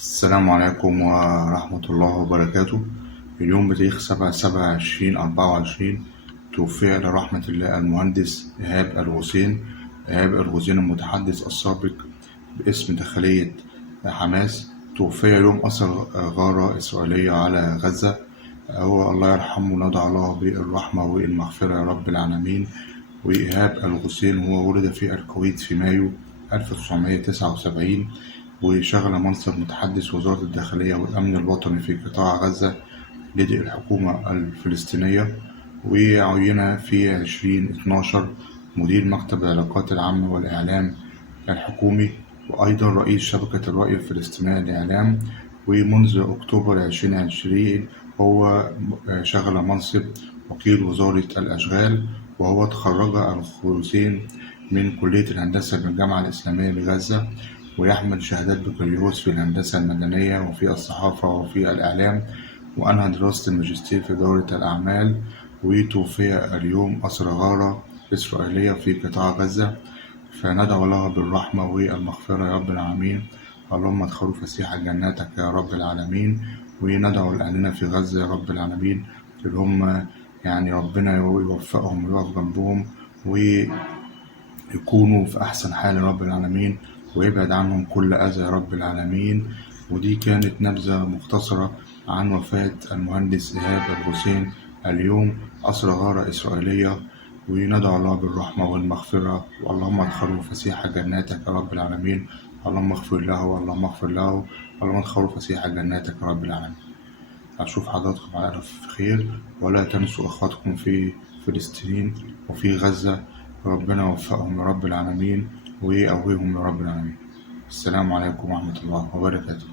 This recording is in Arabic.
السلام عليكم ورحمة الله وبركاته. اليوم بتاريخ 7/7/2024 توفي لرحمة الله المهندس إيهاب الغوثين المتحدث السابق باسم داخلية حماس. توفي يوم أثر غارة إسرائيلية على غزة. هو الله يرحمه، ندعو الله بالرحمة والمغفرة يا رب العالمين. وإيهاب الغوثين هو ولد في الكويت في مايو 1979، وشغل منصب متحدث وزارة الداخلية والأمن الوطني في قطاع غزة لدى الحكومة الفلسطينية، وعين في 2012 مدير مكتب العلاقات العامة والإعلام الحكومي، وأيضا رئيس شبكة الرأي الفلسطينية للإعلام. ومنذ أكتوبر 2020 هو شغل منصب وكيل وزارة الأشغال. وهو تخرج الغوثين من كلية الهندسة بالجامعة الإسلامية بغزة، ويحمل شهادات بكالوريوس في الهندسة المدنية وفي الصحافة وفي الإعلام، وأنهى دراسة الماجستير في إدارة الأعمال. وتوفي اليوم أثر غارة إسرائيلية في قطاع غزة، فندعو له بالرحمة والمغفرة يا رب العالمين. اللهم ادخلوا فسيح جناتك يا رب العالمين. وندعو لأهلنا في غزة يا رب العالمين، اللي هم ربنا يوفقهم ويقف جنبهم ويكونوا في أحسن حال يا رب العالمين، ويبعد عنهم كل أذى يا رب العالمين. ودي كانت نبذة مختصرة عن وفاة المهندس إيهاب الغوثين اليوم أثر غارة إسرائيلية. وندعو الله بالرحمة والمغفرة، واللهم ادخلوا فسيح جناتك يا رب العالمين. اللهم اغفر له، اللهم اغفر له، اللهم ادخلوا فسيح جناتك يا رب العالمين. أشوف حضراتكم على ألف خير، ولا تنسوا أخواتكم في فلسطين وفي غزة. ربنا يوفقهم يا رب العالمين ويقويهم يا رب العالمين. السلام عليكم ورحمة الله وبركاته.